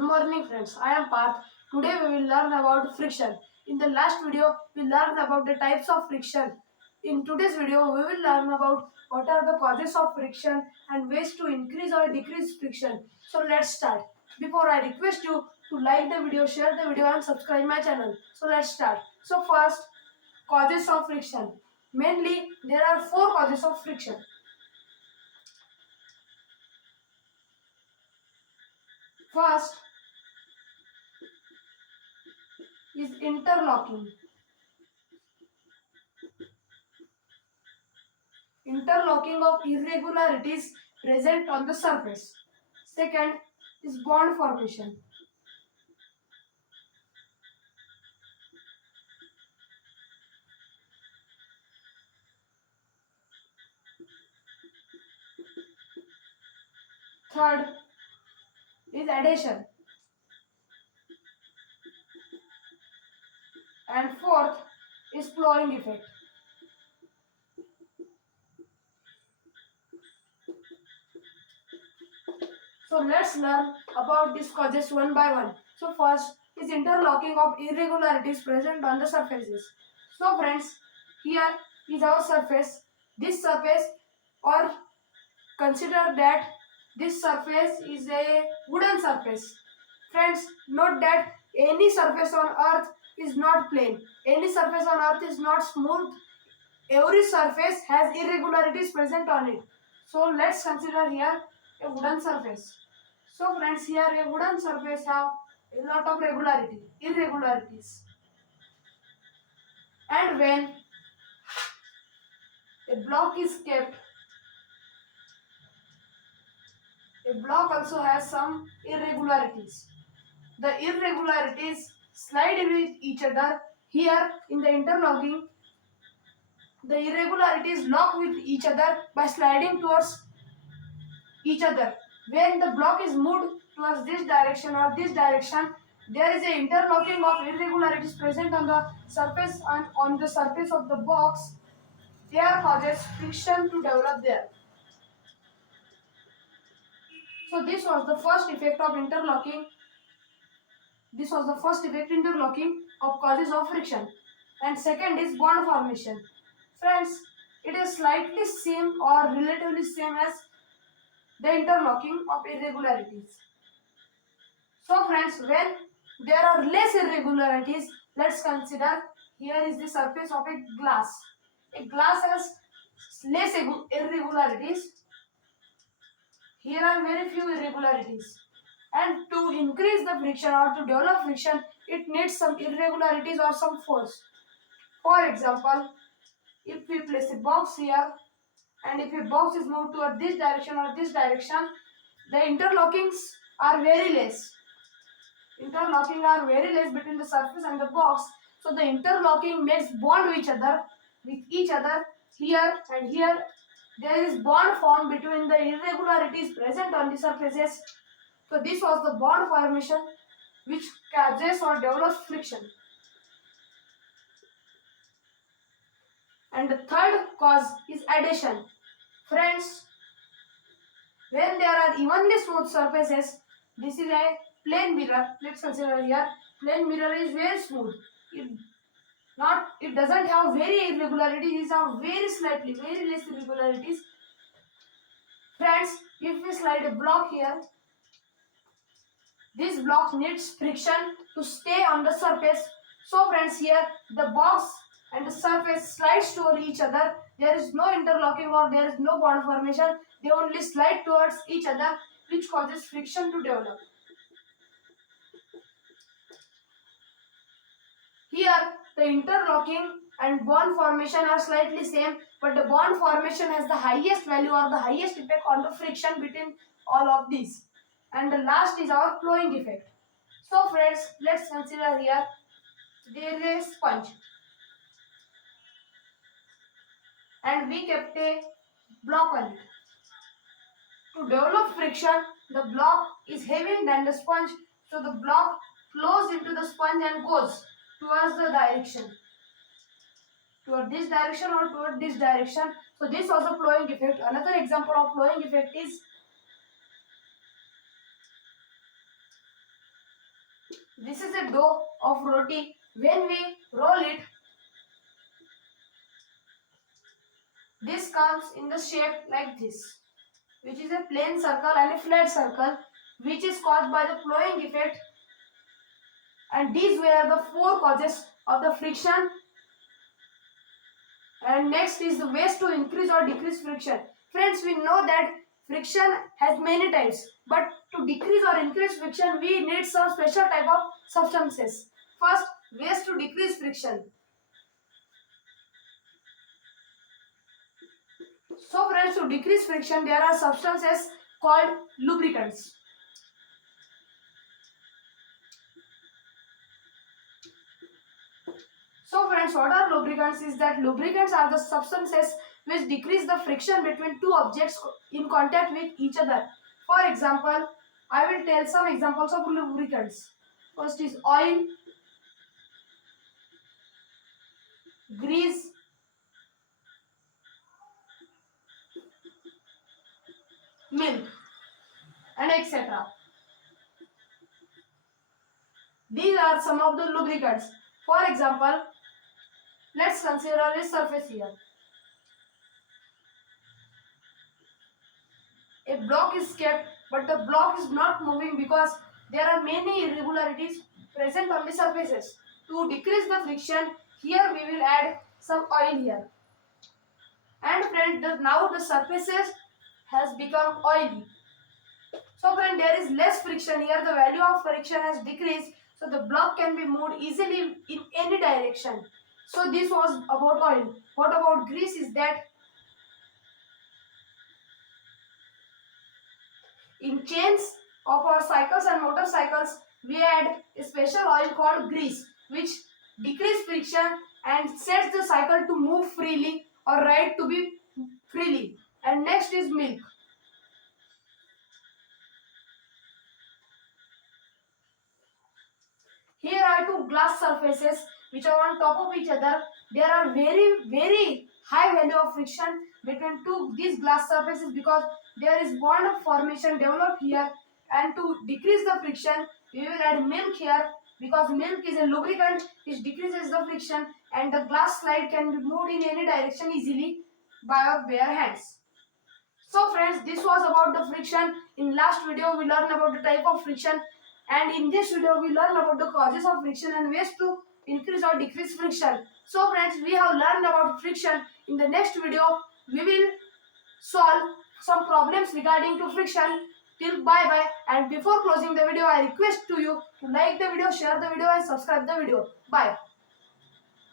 Good morning friends, I am Parth. Today we will learn about friction. In the last video, we learned about the types of friction. In today's video, we will learn about what are the causes of friction and ways to increase or decrease friction. So let's start. Before I request you to like the video, share the video and subscribe my channel. So let's start. So first, causes of friction. Mainly, there are 4 causes of friction. First is interlocking. Interlocking of irregularities present on the surface. Second is bond formation. Third is adhesion. And fourth is flowing effect. So let's learn about these causes one by one. So first is interlocking of irregularities present on the surfaces. So friends, here is our surface. This surface, or consider that this surface is a wooden surface. Friends, note that any surface on earth is not plane. Any surface on earth is not smooth. Every surface has irregularities present on it. So let's consider here a wooden surface. So friends, here a wooden surface have a lot of irregularities. And when a block is kept, a block also has some irregularities. The irregularities slide with each other. Here in the interlocking, the irregularities lock with each other by sliding towards each other. When the block is moved towards this direction or this direction, there is an interlocking of irregularities present on the surface, and on the surface of the box, there causes friction to develop there. So this was the first effect of interlocking. This was the first effect interlocking of causes of friction. And second is bond formation. Friends, it is slightly same or relatively same as the interlocking of irregularities. So friends, when there are less irregularities, let's consider here is the surface of a glass. A glass has less irregularities. Here are very few irregularities. And to increase the friction or to develop friction, it needs some irregularities or some force. For example, if we place a box here, and if a box is moved toward this direction or this direction, the interlockings are very less. Interlocking are very less between the surface and the box. So the interlocking makes bond with each other here and here. There is bond formed between the irregularities present on the surfaces. So this was the bond formation which causes or develops friction. And the third cause is adhesion. Friends, when there are evenly smooth surfaces, this is a plane mirror. Let's consider here, plane mirror is very smooth. It doesn't have very irregularities, it have very less irregularities. Friends, if we slide a block here, this block needs friction to stay on the surface. So friends, here the box and the surface slides toward each other. There is no interlocking or there is no bond formation. They only slide towards each other, which causes friction to develop. Here the interlocking and bond formation are slightly same, but the bond formation has the highest value or the highest effect on the friction between all of these. And the last is our flowing effect. So friends, let's consider here there is a sponge and we kept a block on it. To develop friction, the block is heavier than the sponge, so the block flows into the sponge and goes towards the direction, toward this direction or toward this direction. So this was a flowing effect. Another example of flowing effect is This is a dough of roti. When we roll it, this comes in the shape like this, which is a plain circle and a flat circle, which is caused by the flowing effect. And these were the four causes of the friction. And next is the ways to increase or decrease friction. Friends, we know that friction has many types, but to decrease or increase friction, we need some special type of substances. First, ways to decrease friction. So friends, to decrease friction, there are substances called lubricants. So friends, what are lubricants? Is that lubricants are the substances which decrease the friction between two objects in contact with each other. For example, I will tell some examples of lubricants. First is oil, grease, milk, and etc. These are some of the lubricants. For example, let's consider this surface here. A block is kept, but the block is not moving because there are many irregularities present on the surfaces. To decrease the friction, here we will add some oil here. And friend, now the surfaces has become oily. So friend, there is less friction here. The value of friction has decreased. So the block can be moved easily in any direction. So this was about oil. What about grease is that in chains of our cycles and motorcycles, we add a special oil called grease, which decreases friction and sets the cycle to move freely or ride to be freely. And next is milk. Here are two glass surfaces which are on top of each other. There are very high value of friction between these glass surfaces because there is bond formation developed here, and to decrease the friction we will add milk here because milk is a lubricant which decreases the friction and the glass slide can be moved in any direction easily by our bare hands. So friends, this was about the friction. In last video we learned about the type of friction, and in this video we learned about the causes of friction and ways to increase or decrease friction. So friends, we have learned about friction. In the next video we will solve some problems regarding to friction. Till bye bye, and before closing the video I request to you to like the video, share the video and subscribe the video. Bye.